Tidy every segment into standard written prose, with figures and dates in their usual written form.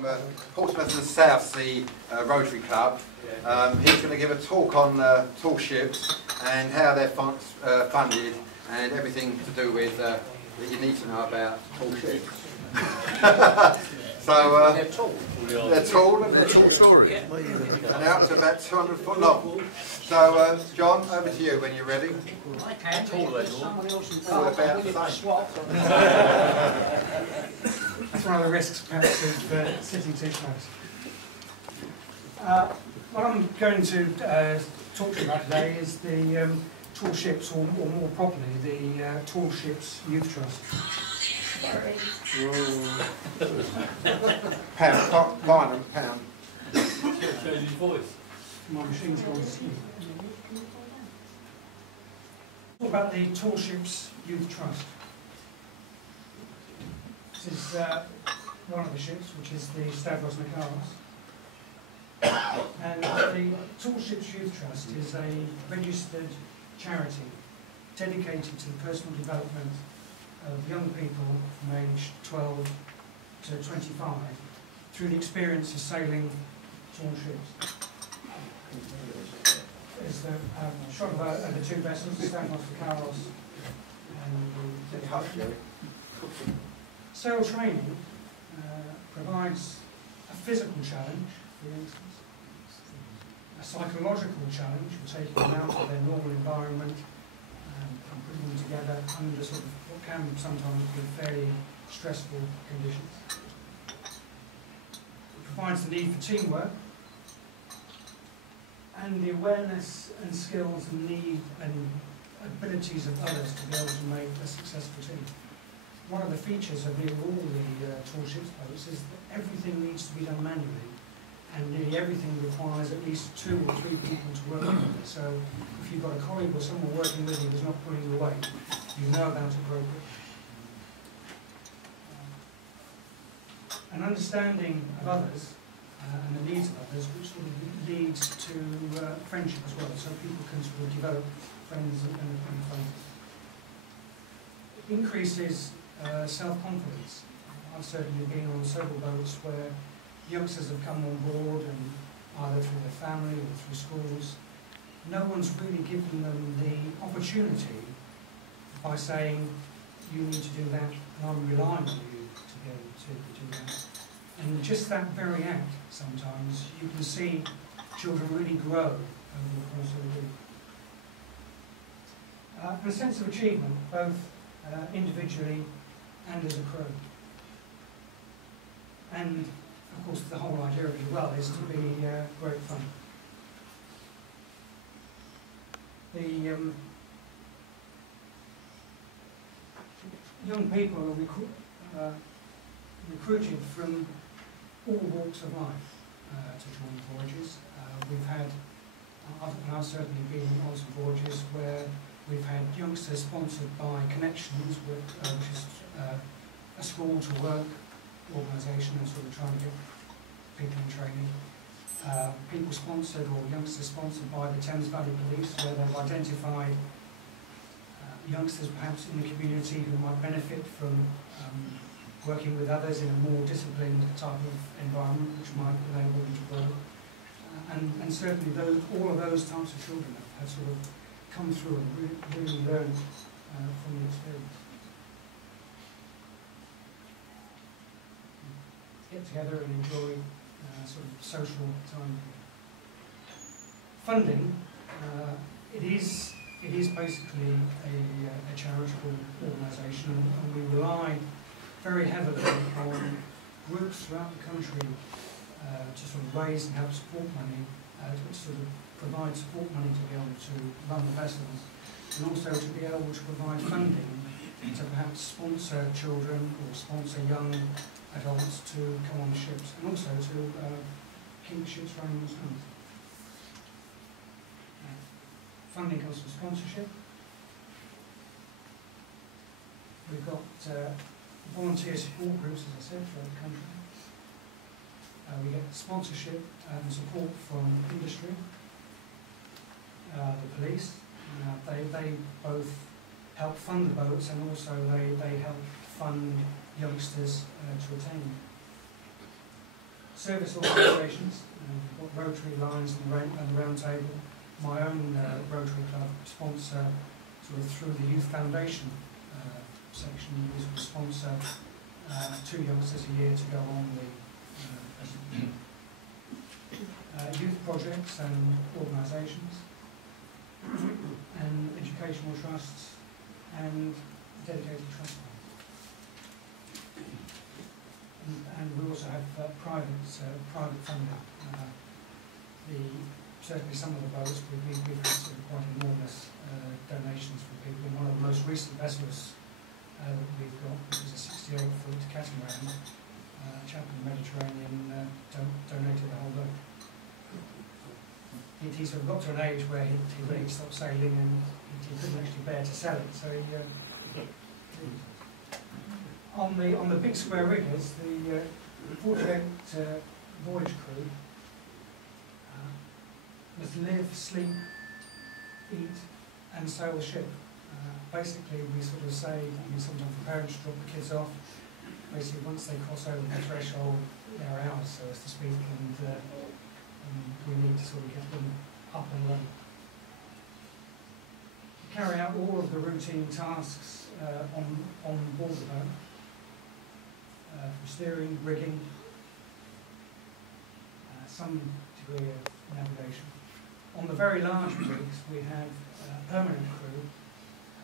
from Portsmouth and Southsea Rotary Club. He's going to give a talk on tall ships and how they're funded and everything to do with that you need to know about tall ships. So they're tall. They're tall and they're tall stories. Yeah. And now it's about 200 foot long. So John, over to you when you're ready. I can. Tall as someone else in all about the swap. That's one of the risks, perhaps, of sitting too close. What I'm going to talk to you about today is the Tall Ships, or more properly, the Tall Ships Youth Trust. Sorry. Pound, Lionel, pound. Shows his voice. My machine's gone to sleep. What about the Tall Ships Youth Trust? This is one of the ships, which is the Stavros Nicaros. And the Tall Ships Youth Trust is a registered charity dedicated to the personal development of young people from age 12 to 25 through the experience of sailing tall ships. There's the shot of the two vessels, the Stavros Nicaros and the sail training provides a physical challenge, for instance, a psychological challenge for taking them out of their normal environment and putting them together under sort of what can sometimes be fairly stressful conditions. It provides the need for teamwork and the awareness and skills and need and abilities of others to be able to make a successful team. One of the features of all the tall ships boats is that everything needs to be done manually, and nearly everything requires at least 2 or 3 people to work with it. So if you've got a colleague or someone working with you who's not pulling you away, you know about it appropriately. An understanding of others and the needs of others, which sort of leads to friendship as well, so people can sort of develop friends and friends. It increases self-confidence. I've certainly been on several boats where youngsters have come on board, and either through their family or through schools, no one's really given them the opportunity by saying, you need to do that, and I'm relying on you to be able to do that. And just that very act, sometimes, you can see children really grow over the course of the week. And a sense of achievement, both individually and as a crew. And of course the whole idea of it as well is to be great fun. The young people are recruited from all walks of life to join voyages. We've had, I've certainly been on some voyages where we've had youngsters sponsored by Connections, which is a school to work organisation and sort of trying to get people in training. People sponsored, or youngsters sponsored by the Thames Valley Police, where they've identified youngsters perhaps in the community who might benefit from working with others in a more disciplined type of environment, which might enable them to grow. And certainly all of those types of children have sort of come through and really learned from the experience. Get together and enjoy sort of social time. Funding, it is basically a charitable organisation, and we rely very heavily on groups throughout the country to sort of raise and help support money, to sort of provide support money to be able to run the vessels, and also to be able to provide funding to perhaps sponsor children or sponsor young adults to come on ships, and also to keep ships running themselves. Funding comes from sponsorship. We've got volunteer support groups, as I said, throughout the country. We get sponsorship and support from industry, the police. They both help fund the boats, and also they help fund youngsters to attain. service organisations, we've got Rotary Lions and the Round Table. My own Rotary Club sponsor, sort of through the Youth Foundation section, we sort of sponsor 2 youngsters a year to go on the youth projects and organisations, and educational trusts, and dedicated trust funds. And we also have private funding. Certainly some of the boats, we've had sort of quite enormous donations from people. And one of the most recent vessels that we've got, which is a 68-foot catamaran, a chap in the Mediterranean donated the whole boat. He sort of got to an age where he really stopped sailing, and he couldn't actually bear to sell it. So on the big square riggers, the 48 voyage crew must live, sleep, eat, and sail the ship. Basically, we sort of say, sometimes the parents drop the kids off. Basically, once they cross over the threshold, they're ours, so as to speak, and we need to sort of get them up and running. Carry out all of the routine tasks on board the boat, from steering, rigging, some degree of navigation. On the very large rigs, we have a permanent crew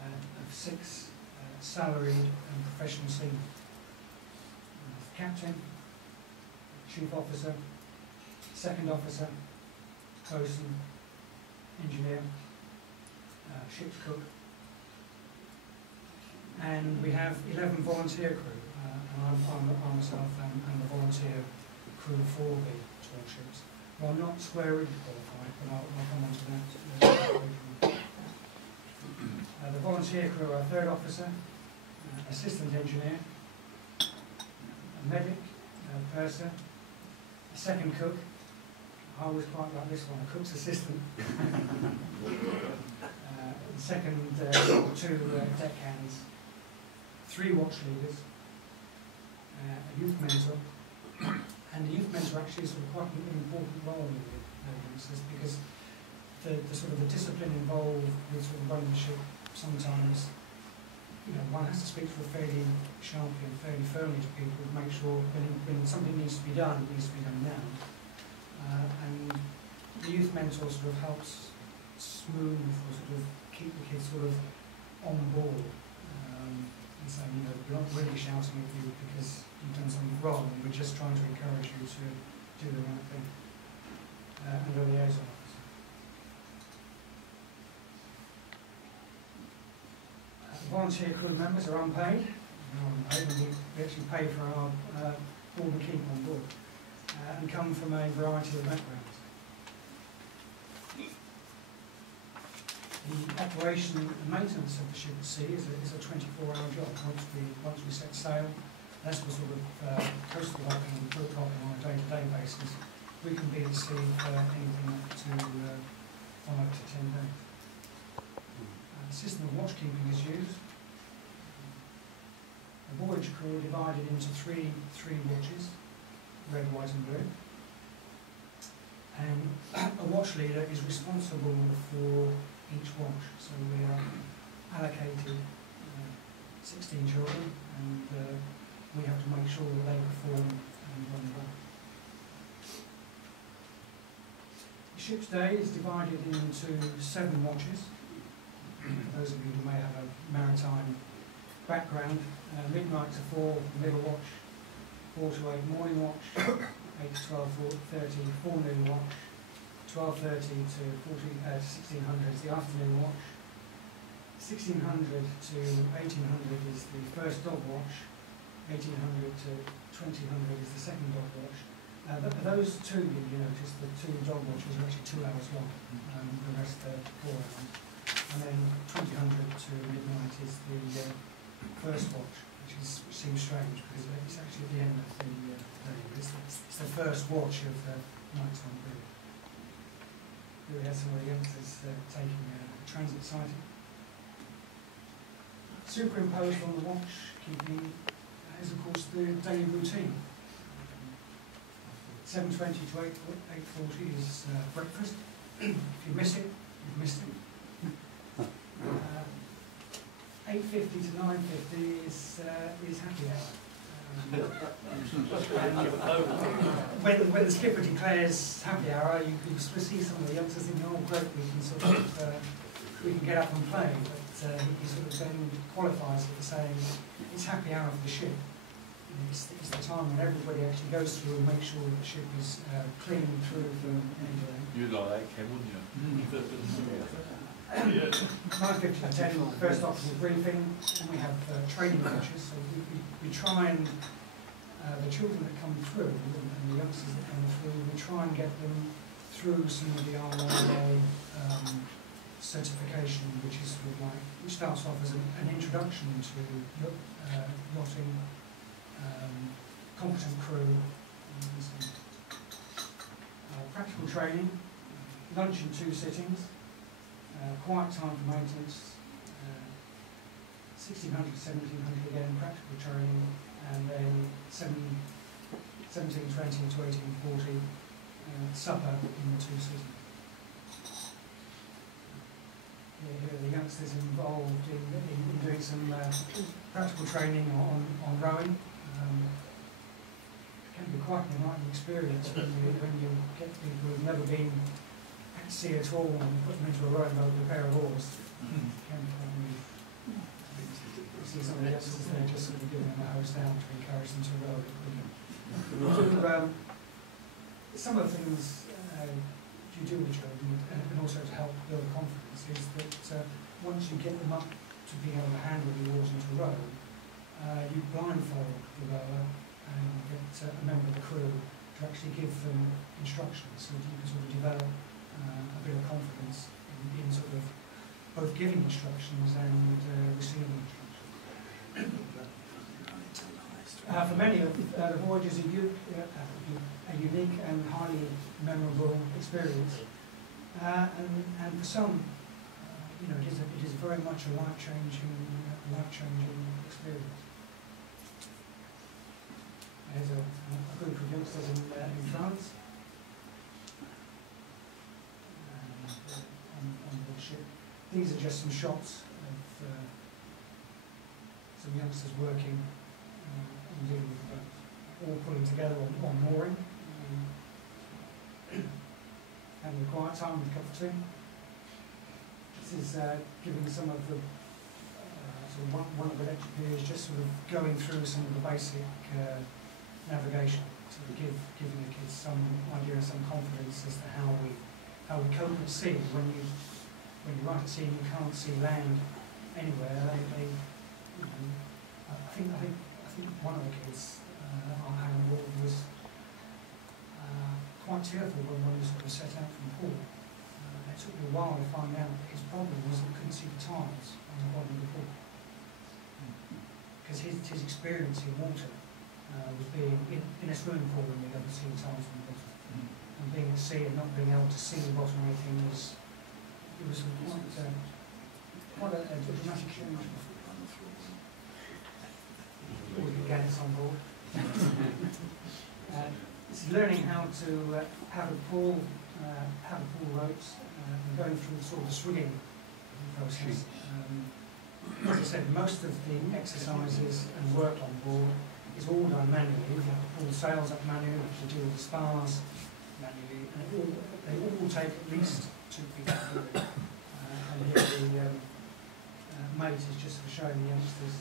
of 6 salaried and professional seamen. Captain, chief officer, second officer, bosun, engineer, ship's cook, and we have 11 volunteer crew. And I'm myself and the volunteer crew for the tall ships. Well, I'm not square rig qualified, but I'll come on to that. The volunteer crew are a third officer, assistant engineer, a medic, a purser, a second cook. I always quite like this one, a cook's assistant. The second 2 deckhands, 3 watch leaders, a youth mentor, and the youth mentor actually is sort of quite an important role in the youngsters, because the sort of the discipline involved with sort of running the ship, sometimes one has to speak sort of fairly sharply and fairly firmly to people to make sure when something needs to be done, it needs to be done now. And the youth mentor sort of helps smooth or sort of keep the kids sort of on board. And saying, we're not really shouting at you because you've done something wrong, we're just trying to encourage you to do the right thing. And a liaison officer. Volunteer crew members are unpaid. And we actually pay for our board and keep on board, and come from a variety of backgrounds. The operation and maintenance of the ship at sea is a 24-hour job. Once we set sail, that's the sort of coastal docking and port docking on a day-to-day basis. We can be at sea for anything up to 5 to 10 days. A system of watchkeeping is used. The voyage crew are divided into three watches, red, white and blue. And a watch leader is responsible for each watch. So we are allocated 16 children, and we have to make sure that they perform and run well. The ship's day is divided into 7 watches. For those of you who may have a maritime background, midnight to 4, middle watch, 4 to 8, morning watch, 8 to 12, 4:30, forenoon watch, 12:30 to 1600 is the afternoon watch, 1600 to 1800 is the first dog watch, 1800 to 2000 is the second dog watch. But those 2, you notice, the 2 dog watches are actually 2 hours long, the rest are 4 hours. And then 2000 to midnight is the first watch, which seems strange because it's actually at the end of the day. It's the first watch of the nighttime period. Here we had some of the youngsters taking a transit sighting. Superimposed on the watch keeping is of course the daily routine. 7 7:20 to 8:40 is breakfast. If you miss it, you've missed it. 8:50 to 9:50 is happy hour. When the skipper declares happy hour, you can see some of the youngsters in the old great we can sort of we can get up and play, but he sort of then qualifies it saying it's happy hour for the ship. It's the time when everybody actually goes through and makes sure that the ship is clean through from end to end. You'd like that, Ken, wouldn't you? 9:50 to 10, first officer briefing, and we have training lectures, so we try and, the children that come through, and the youngsters that come through, we try and get them through some of the RYA certification, which is sort of like, which starts off as an introduction to yachting, competent crew, and some, practical training, lunch in 2 sittings, quiet time for maintenance, 1600 to 1700 again, practical training, and then 1720 to 1840, supper in the 2 sittings. Here are the youngsters involved in doing some practical training on rowing. It can be quite an enlightening experience when you get people who've never been at sea at all and put them into a rowing boat with a pair of oars. You see some of the youngsters there just sort of giving them a hose down to encourage them to row. Some of the things you do with children, and also to help build confidence, is that once you get them up to being able to handle the oars and to row, you blindfold the rower and get a member of the crew to actually give them instructions, so that you can sort of develop a bit of confidence in sort of both giving instructions and receiving instructions. For many of the voyages are a unique and highly memorable experience, and for some, it is very much a life-changing experience. There's a group of youngsters in France on the ship. These are just some shots of some youngsters working and dealing with the boat, all pulling together on mooring. Having a quiet time with a cup of tea. This is giving some of the one of the lecture periods, just sort of going through some of the basic navigation, to giving the kids some idea and some confidence as to how we cope at sea. When you're out at sea and you can't see land anywhere, I think one of the kids on hand was quite tearful when we sort of set out from port. It took me a while to find out that his problem was that he couldn't see the tides on the bottom of the port. Because his experience in water was being in a swimming pool when you never see the tides on the bottom. And being at sea and not being able to see the bottom of anything was quite a dramatic change. We could get us on board. It's learning how to pull ropes, and going through sort of the swinging process. As I said, most of the exercises and work on board is all done manually. You have to pull the sails up manually, you have to do the spars manually, and they all take at least 2 people to do it. And here the mate is just for showing the youngsters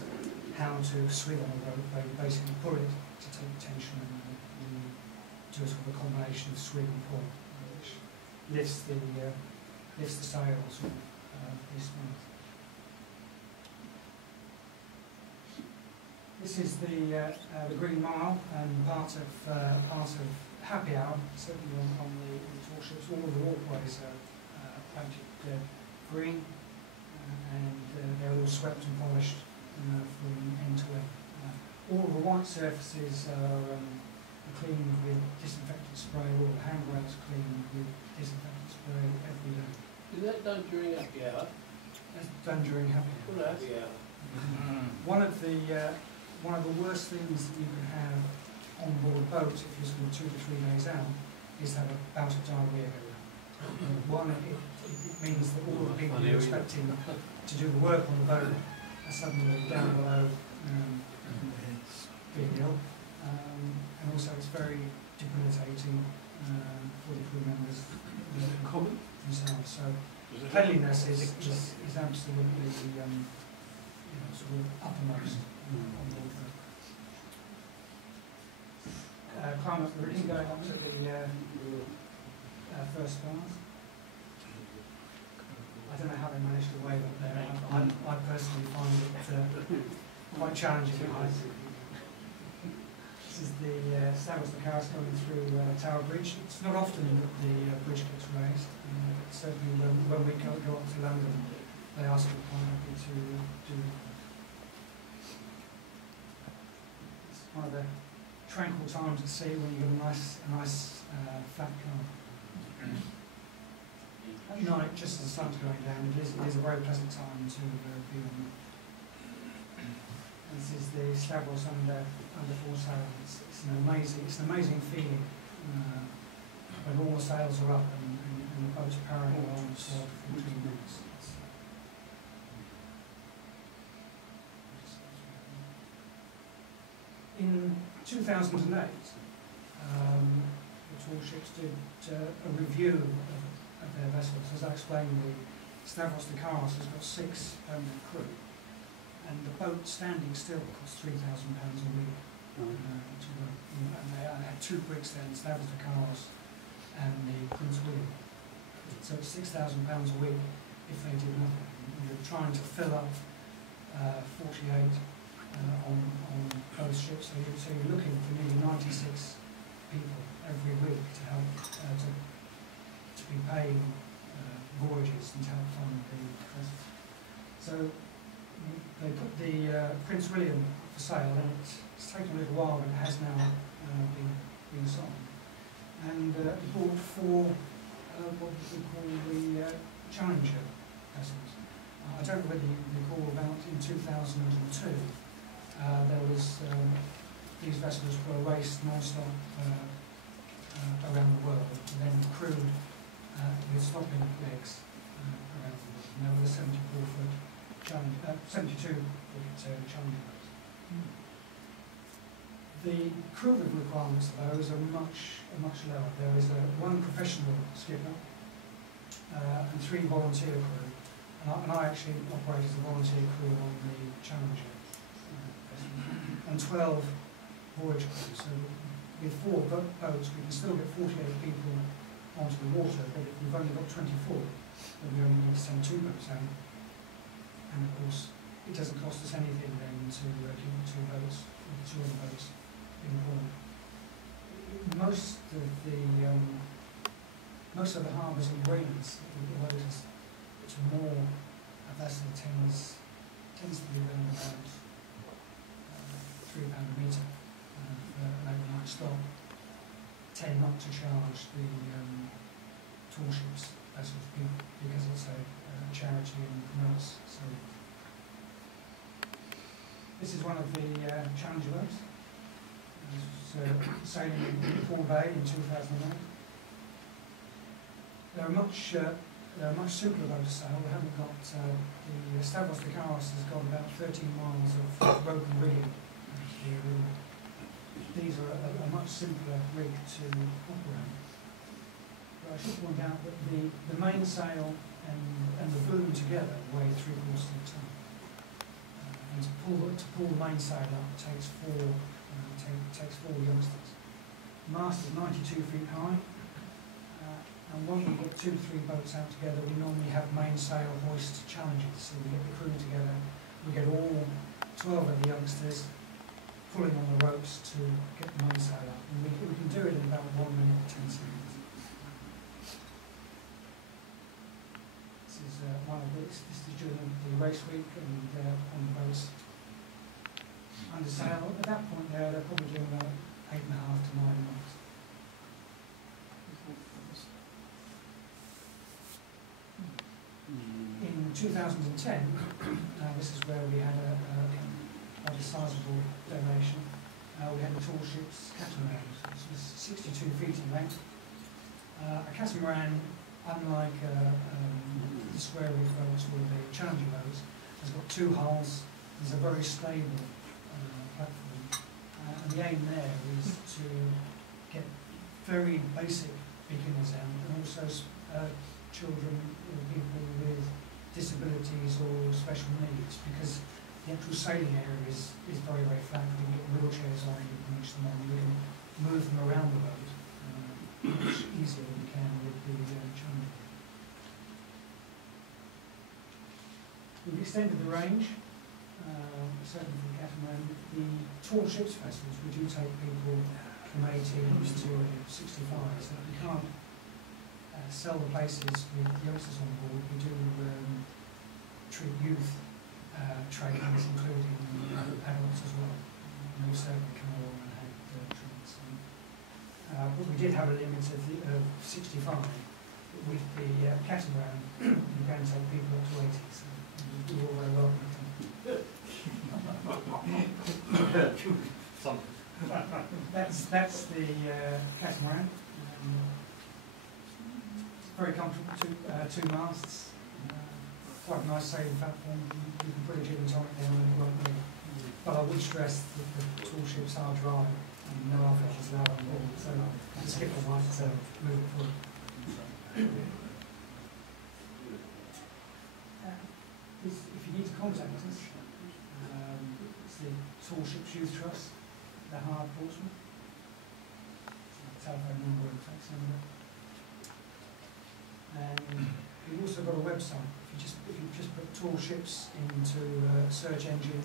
how to swing on a rope. They basically pull it to take the tension and do a sort of a combination of swing and pull, which lifts the sails and this one. This is the Green Mile and part of happy hour. Certainly on the tall ships, all of the walkways are painted green, and they're all swept and polished from end to end. All of the white surfaces are cleaned with disinfectant spray. All the handrails cleaned with disinfectant spray every day. Is that done during happy hour? That's done during happy hour. What happy hour? One of the worst things that you can have on-board boat, if you're sort of 2 to 3 days out, is to have a bout of diarrhoea go round. One, it means that all the people you're expecting to do the work on the boat are suddenly down below being ill. And also it's very debilitating for the crew members themselves. So cleanliness is absolutely sort of uppermost on board the boat. Climate reading going up to the first class. I don't know how they managed to wave up there. I personally find it quite challenging at height. This is the Stavros Lakaros going through Tower Bridge. It's not often that the bridge gets raised. Certainly when we go up to London, they ask me quite happy to do it. It's one of the tranquil times at sea when you get a nice flat calm. At night, just as the sun's going down, it is a very pleasant time to be on. This is the Stavros under full sail. It's an amazing feeling when all the sails are up and the boat's parallel on for 14 minutes. In 2008, the tall ships did a review of their vessels. As I explained, the Stavros Lakaros has got 6 permanent crew, and the boat standing still costs £3,000 a week to run. And they had 2 bricks then, Stavros Lakaros and the Prince William. So it's £6,000 a week if they did nothing. You're trying to fill up 48 on both ships, so you're looking for nearly 96 people every week to help to be paying voyages and to help fund the present. So they put the Prince William for sale, and it's taken a little while, but it has now been sold. And it bought 4 what we call the Challenger vessels. I don't know whether you recall about in 2002. There was these vessels were raced non-stop around the world, and then crewed with stopping legs around the world. And there were 72-foot Challenger boats. The crewing requirements of those are much lower. There is one professional skipper and 3 volunteer crew, and I actually operate as a volunteer crew on the Challenger. And 12 voyage crews. So with 4 boats, we can still get 48 people onto the water, but if we've only got 24, then we only need to send 2 boats out. And of course, it doesn't cost us anything then to keep the 2 boats, or the 2 other boats in port. Most of the harbours and marinas, although it's more, a vessel tends to be around about £3 a metre for an overnight stop, tend not to charge the tall ships vessels because it's a charity and promotes. So this is one of the Challenger boats. It was sailing in Paul Bay in 2008. They're much simpler boats to sail. We haven't got the Stavros Lakaros has got about 13 miles of rope and rigging. These are a much simpler rig to operate. But I should point out that the mainsail and the boom together weigh 3/4 of a ton. And to pull the mainsail up takes 4 youngsters. The mast is 92 feet high, and when we get 2 to 3 boats out together, we normally have mainsail hoist challenges. So we get the crew together, we get all 12 of the youngsters pulling on the ropes to get the mainsail up, and we can do it in about 1 minute 10 seconds. This is one of this is during the race week, and on the boats under sail. At that point they're probably doing about 8.5 to 9 knots. In 2010, this is where we had a sizable donation. we had the tall ships catamaran, which was 62 feet in length. A catamaran, unlike the square rig boats or the challenger boats, has got two hulls. There's a very stable platform, and the aim there is to get very basic beginners out, and also children or people with disabilities or special needs, because the actual sailing area is very, very flat. We can get wheelchairs on, you can reach them on, we can move them around the boat much easier than we can with the challenger. We've extended the range, certainly for the catamaran. The tall ships festivals, we do take people from 18s to 65, so we can't sell the places with youngsters on board. We do treat youth trainers, including adults as well. And we certainly come along and have treats. But we did have a limit of 65. But with the catamaran, we can take people up to 80, so you're all very welcome. That's the catamaran. Very comfortable, two masts, quite a nice sailing platform. You can put a gin and tonic down and it won't move. But I would stress that the tall ships are dry and no alcohol is allowed on board, so the skipper might move it forward. If you need to contact us, it's the Tall Ships Youth Trust, the Hard Portsmouth. Telephone number and fax number. And we've also got a website. If you just put tall ships into a search engine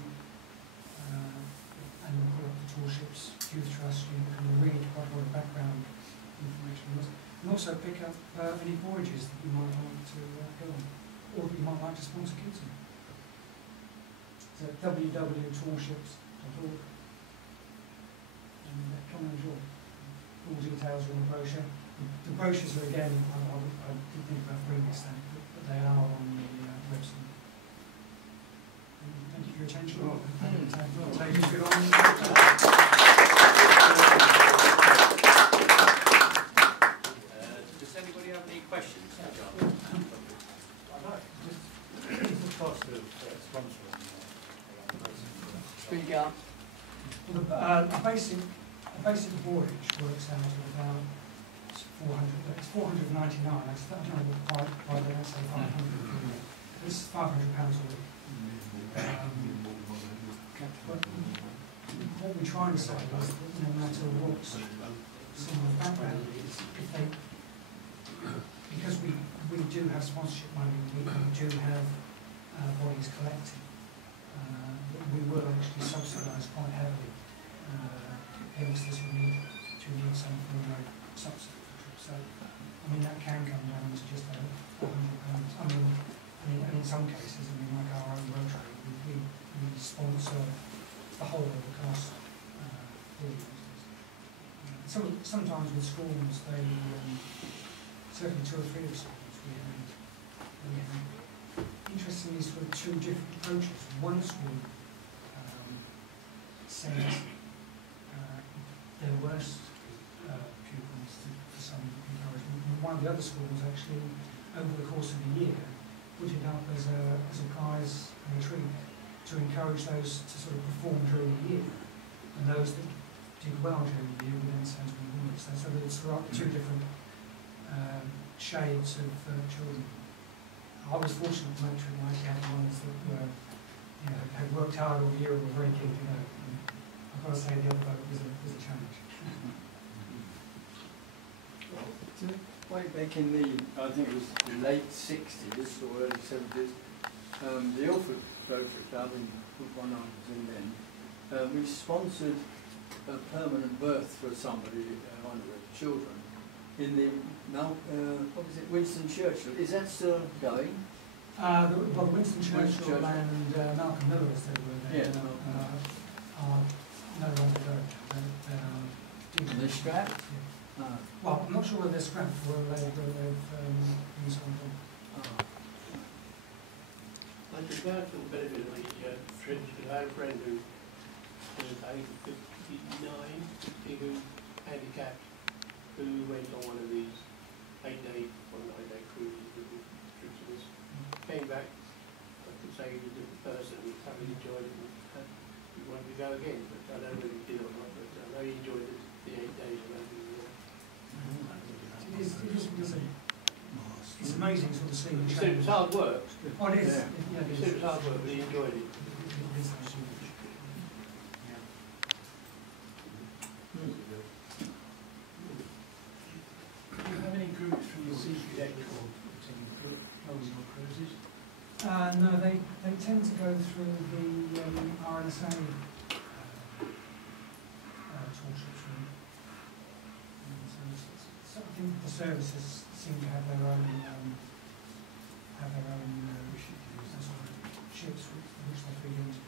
and you pull up the Tall Ships Youth Trust, you can read quite a lot of background information on us. And also pick up any voyages that you might want to go on, or that you might like to sponsor kids in. It's at www.tallships.org. And come and enjoy. All details are in the brochure. The brochures are, again, I did think about bringing this down, but they are on the website. Thank you for your attention. Take it good on. Does anybody have any questions for John? I'd like just the cost of sponsoring. Speak up. Well, a basic voyage works out to about 400. It's 499. I don't know why they don't say 500. It's £500 a week. But what we try and say is that no matter what someone's background is, if they, because we do have sponsorship money, we do have bodies collecting, we will actually subsidise quite heavily youngsters who need some form of subsidy. So, I mean, that can come down to just £100. I mean, and in some cases, I mean, like our own Rotary, we sponsor the whole of the cost for the youngsters. Sometimes with schools, they certainly 2 or 3 of schools we have interestingly sort of 2 different approaches. One school sent their worst pupils to some encouragement. And one of the other schools actually, over the course of the year, put it up as a prize and a treat to encourage those to sort of perform during the year. And those that did well during the year would then send to the winners. So there's 2 different shades of children. I was fortunate to make sure my account ones that were, had worked hard all year and were very keen to go. I've got to say the other vote was a challenge. Way back in the, I think it was the late 60s or early 70s, the Ilford Rotary Club, in one I was in then, we sponsored a permanent berth for somebody, one of the children, in the, what was it, Winston Churchill. Is that still going? The Winston Churchill and Malcolm Miller, as they were there, are no longer going. Are they scrapped? Yeah. Well, I'm not sure whether they're scrapped or whether they've been sold on. I just learned for the benefit of the friends, because I had a friend who was who handicapped, who went on one of these 8-day or 9-day cruises with the troops of us, came back. I could say he was a different person, he thoroughly enjoyed it, and he wanted to go again, but I don't know whether he did or not, but I know he enjoyed the 8 days around the It's amazing sort of seeing the He said it change. was hard work. Oh, it is. Yeah. Yeah, He said it was hard work, but he enjoyed it. It is huge. Yeah. Do you have any groups from your CPA or your cruises? No, they tend to go through the RNSA tool ships route. So I think the services seem to have their own sort of ships which they feed into.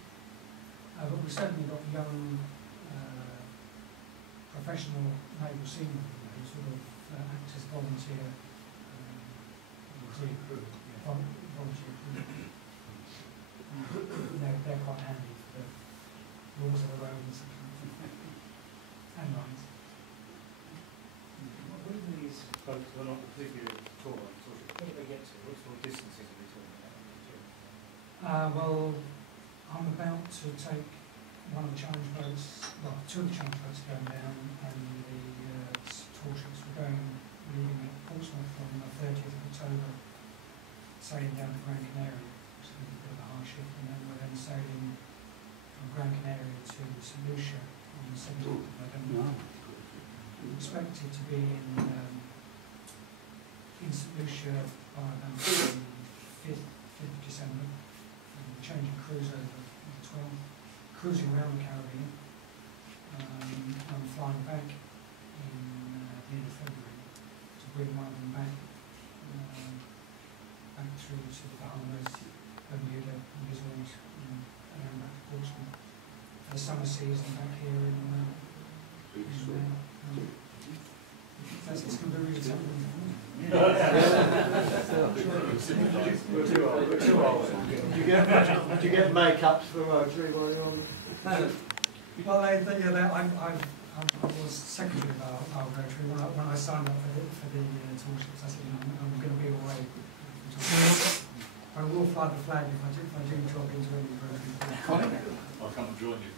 But we've certainly got young professional naval seamen who sort of act as volunteer volunteer crew. They're quite handy for the rules of the road and such and lines. What do these folks who are not particularly tall, where do they get to? What sort of distances are we talking about? Well, I'm about to take one of the challenge boats, well, two of the challenge boats going down, and the tall ships were going, leaving at Portsmouth on the 30th of October, sailing down to Gran Canaria, which is a bit of a high shift, and then we're then sailing from Gran Canaria to St Lucia on the 17th of November. We're expected to be in St Lucia by about the 5th of December, and changing cruise over the 12th, cruising around the Caribbean, and flying back in the end of February to bring one of them back through to the Bahamas, Bermuda, and Azores, and around back to Portsmouth for the summer season back here in that's it's going to be really something. We're too old. We're too old. Do you get makeups for Rotary while you're on? Well, I was secretary of our Rotary when I signed up for the tour ships. I said, I'm going to be away. I will fly the flag if I do drop into any Rotary. I'll come and join you.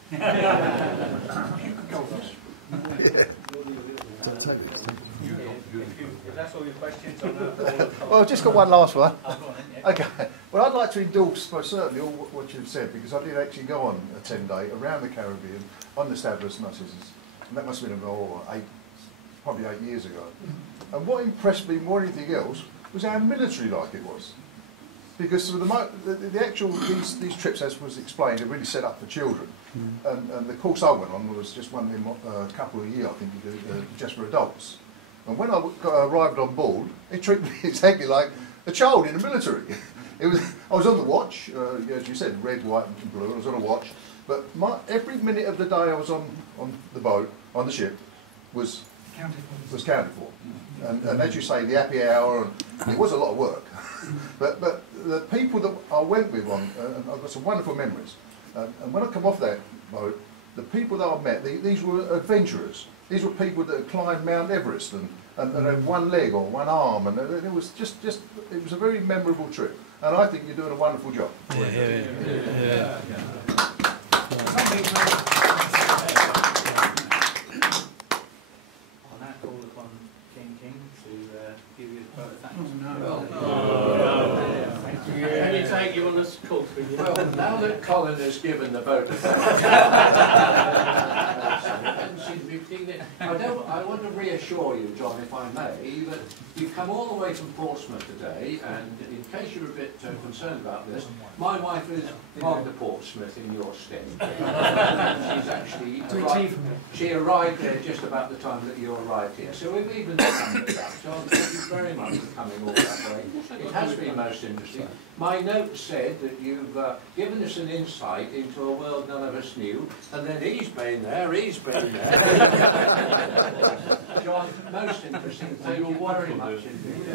If that's all your questions on Well, I've just got one last one. Okay. Well, I'd like to endorse most certainly all what you've said, because I did actually go on a 10-day around the Caribbean on the Stavros Narcissus, and that must have been probably 8 years ago. And what impressed me more than anything else was how military-like it was. Because for the actual these trips, as was explained, are really set up for children, and the course I went on was just one of them a couple of years, I think, just for adults. And when I arrived on board, it treated me exactly like a child in the military. I was on the watch, as you said, red, white, and blue. I was on a watch, but every minute of the day I was on the boat, on the ship, was counted for. And as you say, the happy hour, and it was a lot of work. but the people that I went with and I've got some wonderful memories. And when I come off that boat, the people that I met, these were adventurers. These were people that had climbed Mount Everest and had one leg or one arm, and it was just it was a very memorable trip. And I think you're doing a wonderful job. Yeah. I'll now call upon King to give you the further thanks. Can you take you on this call? Well, now that Colin has given the vote of thanks, I want to reassure you, John, if I may, that you've come all the way from Portsmouth today, and in case you're a bit concerned about this, my wife is on to Portsmouth in your stead. She's actually she arrived there just about the time that you arrived here, so we've even done with that. John, thank you very much for coming all that way. It has been most interesting. My note said that you've given us an insight into a world none of us knew, and then he's been there. John, most interesting. Thank you very much indeed.